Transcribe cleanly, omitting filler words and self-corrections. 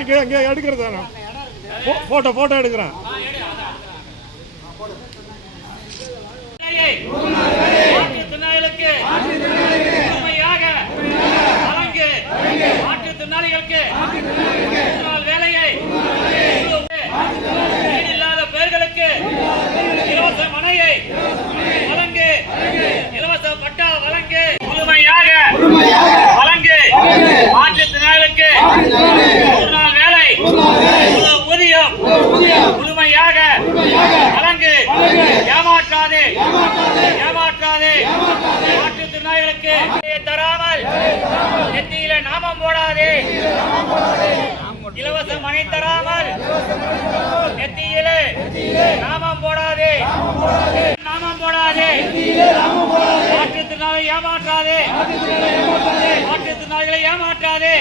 இங்கே எடுக்கிறது போட்டோ எடுக்கிறேன். மாற்றுத்திறனாளிகளுக்கு மாற்றுத்திறனாளிகளுக்கு வேலையை இல்லாத பெயர்களுக்கு இலவச மனையை வழங்கு, இலவச பட்டா வழங்கு, முழுமையாக வழங்கு. மாற்றுத்திறனாளிகளுக்கு 100 நாள் வேலை, ஊதியம் முழுமையாக வழங்கு. ஏமாற்றாதே ஏமாற்றாதே. மாற்றுத்திறனாளிகளுக்கு தராமல் நெத்தியில நாமம் போடாதே. இலவச மனை தராமல் நெத்தியிலே நாமம் போடாதே. நாமம் போடாதே. மாற்றுத்திறனாளிகளை ஏமாற்றாதே. மாற்றுத்திறனாளிகளை ஏமாற்றாதே.